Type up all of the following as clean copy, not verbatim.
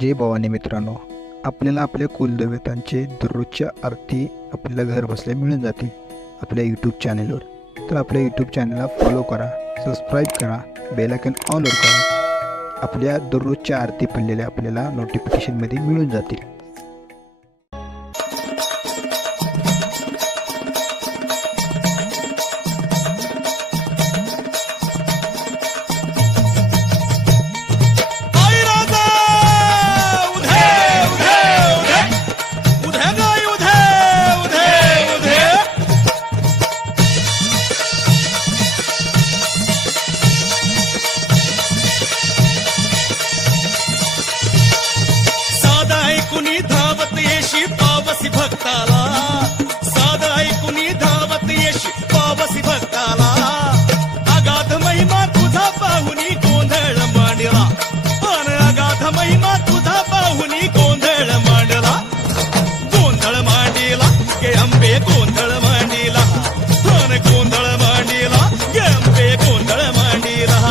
जय भवानी मित्रांनो, आपल्याला आपल्या कुलदेवतांचे दररोजच्या आरती आपल्याला घर बसल्या मिळून जातील आपल्या यूट्यूब चॅनलवर. तर आपल्या यूट्यूब चॅनलला फॉलो करा, सबस्क्राईब करा, बेल आयकॉन ऑलवर करा. आपल्या दररोजच्या आरती पडलेल्या आपल्याला नोटिफिकेशनमध्ये मिळून जातील. कुणी धावत येशी पावसी भक्ताला, साध ऐकुनी धावत येशी पावसी भक्ताला. अगाध महिमा तुझा पाहुनी गोंधळ मांडला, पण अगाध महिमा तुझा पाहुनी गोंधळ मांडला. गोंधळ मांडला गे अंबे, गोंधळ मांडला, पण गोंधळ मांडला गे अंबे, गोंधळ मांडला.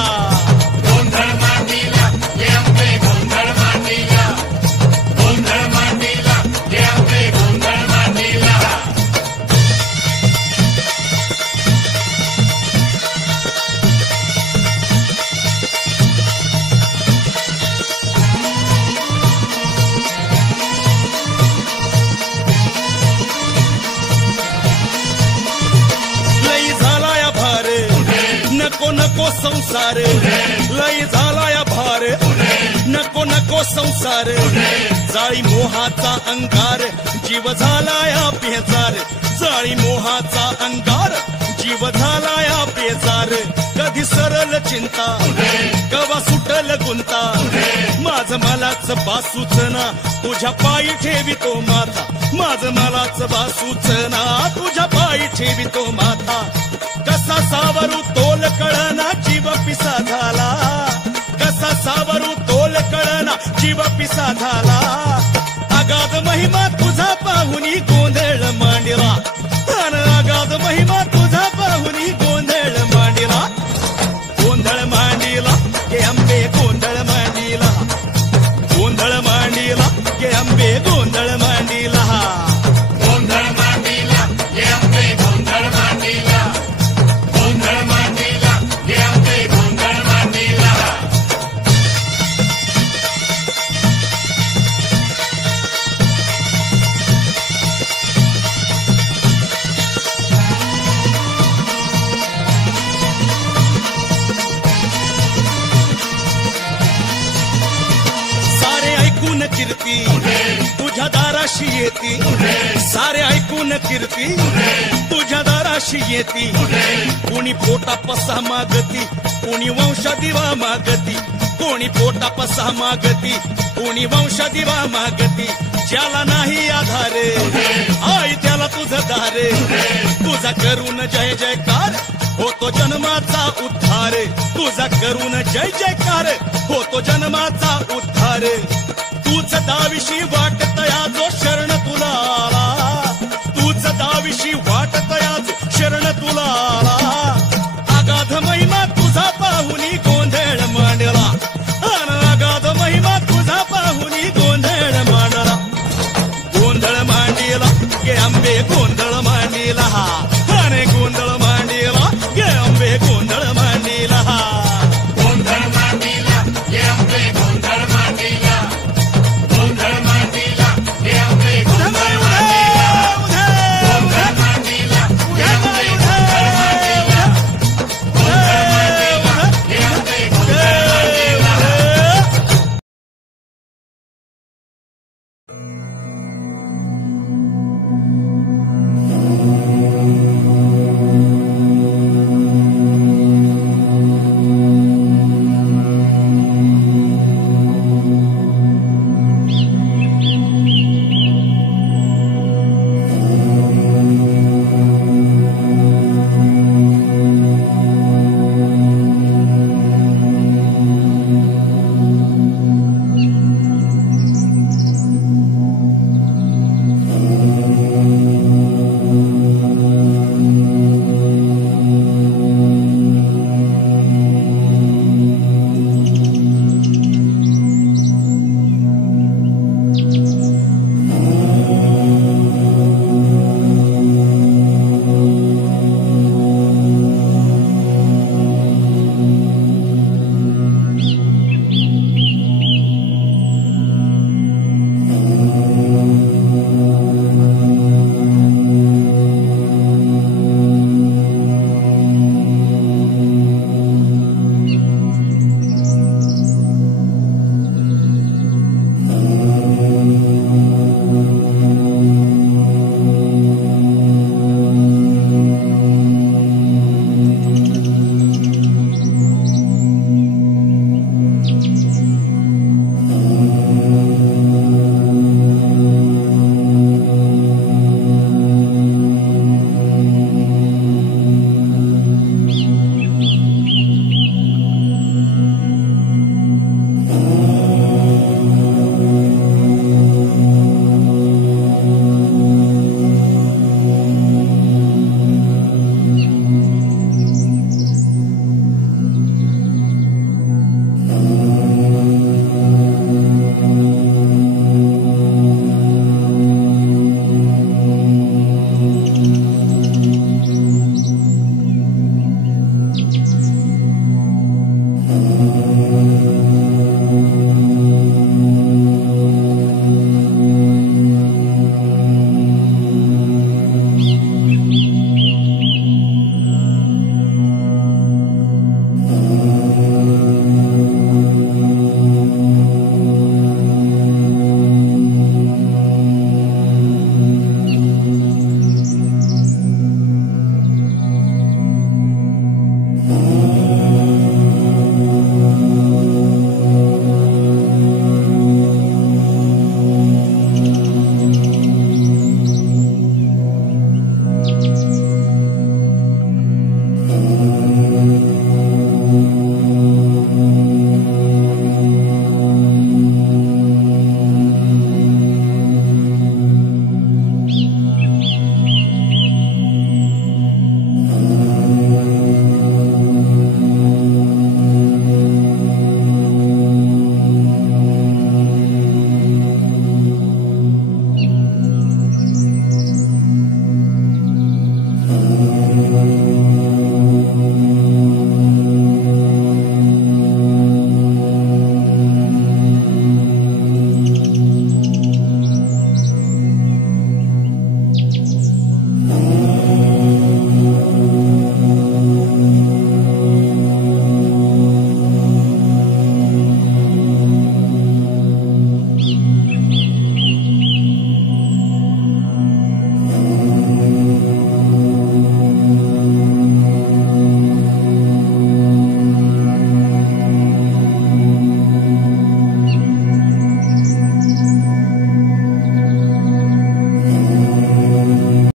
नको नको संसार, लय झालाया भार, नको नको संसार. जाळी मोहाचा अंगार, जीव झालाया बेजार. जाळी मोहाचा अंगार, जीव झालाया बेजार. कधी सरल चिंता, कवा सुटल गुंता. माझ मलाच बासूच ना, तुझ्या पायी ठेवितो माथा. माझ मलाच बासूच ना, तुझ्या पायी ठेवितो माथा. कसा सावरू तोल कळना, जीव पिसा झाला. कसा सावरू तोल कळना, जीव पिसा झाला. अगाध महिमा तुझा पाहुनी गोंधळ मांडला, आणि अगाध महिमा तुझा पाहुनी गोंधळ मांडला. गोंधळ मांडला गे अंबे, गोंधळ मांडला, गोंधळ मांडला गे अंबे, गोंधळ मांडला. गोंधळ मांडला गे अंबे, गोंधळ मांडला, गोंधळ मांडला गे अंबे, गोंधळ मांडला. सारे ऐकून कीर्ती तुझ्या दाराशी येती. सारे ऐकून कीर्ती तुझ्या दाराशी येती. कोणी पोटा पसा मागती, कोणी वंशा दिवा मागती. कोणी पोटा पसा मागती, कोणी वंशा दिवा मागती. ज्याला नाही आधार, आई त्याला तुझं दार. तुझा करून जय जयकार, होतो जन्माचा उद्धार. तुझा करून जय जयकार, होतो जन्माचा उद्धार. तूच दाविशी वाटतया जो शरण